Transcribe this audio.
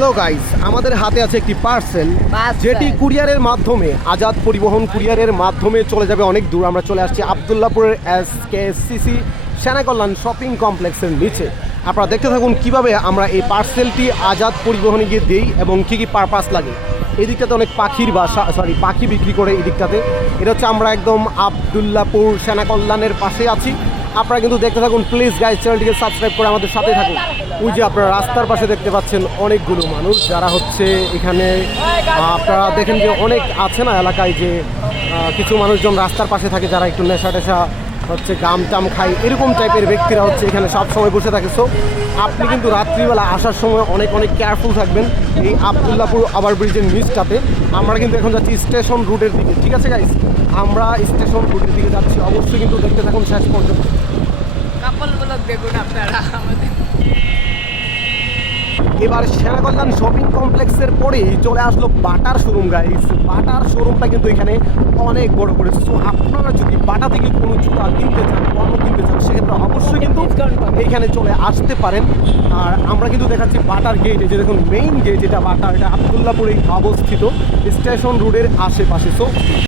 Hello guys, আমাদের হাতে আছে একটি পার্সেল যেটি কুরিয়ারের মাধ্যমে আজাদ পরিবহন কুরিয়ারের মাধ্যমে চলে যাবে অনেক দূর। আমরা চলে আসছি আবদুল্লাপুরের SKCC সেনা কল্যাণ শপিং কমপ্লেক্সের নিচে। আপনারা দেখতে থাকুন কিভাবে আমরা এই পার্সেলটি আজাদ পরিবহনে গিয়ে দিই এবং কী কী পারপাস লাগে। এই দিকটাতে অনেক পাখির বাসা পাখি বিক্রি করে এই দিকটাতে। এটা হচ্ছে আমরা একদম আবদুল্লাপুর সেনা কল্যাণের পাশে আছি। আপনারা কিন্তু দেখতে থাকুন প্লিজ গাইস, চ্যানেলটিকে সাবস্ক্রাইব করে আমাদের সাথে থাকুন। ওই যে আপনারা রাস্তার পাশে দেখতে পাচ্ছেন অনেকগুলো মানুষ যারা হচ্ছে এখানে, আপনারা দেখেন যে অনেক আছে না এলাকায় যে কিছু মানুষজন রাস্তার পাশে থাকে যারা একটু নেশা টেশা হচ্ছে গাম টাম খায়, এরকম টাইপের ব্যক্তিরা হচ্ছে এখানে সব সময় বসে থাকে। সো আপনি কিন্তু রাত্রিবেলা আসার সময় অনেক কেয়ারফুল থাকবেন এই আবদুল্লাপুর ওভারব্রিজের নিচটাতে। আমরা কিন্তু এখন যাচ্ছি স্টেশন রুটের দিকে, ঠিক আছে গাইস? আমরা স্টেশন রুটের দিকে যাচ্ছি, অবশ্যই কিন্তু দেখতে থাকুন শেষ পর্যন্ত। দেখুন আপনারা আমাদের এবার সেনা কল্যাণ শপিং কমপ্লেক্সের পরেই চলে আসলো বাটার শোরুম গাইস। বাটার শোরুমটা কিন্তু এখানে অনেক বড় করে। সো আপনারা যদি বাটা থেকে কোনো জুতা কিনতে চান, পণ্য কিনতে চান, সেক্ষেত্রে অবশ্যই কিন্তু এইখানে চলে আসতে পারেন। আর আমরা কিন্তু দেখাচ্ছি বাটার গেট, এই যে দেখুন মেইন গেট, এটা বাটার, এটা আবদুল্লাপুরে অবস্থিত স্টেশন রোডের আশেপাশে। সো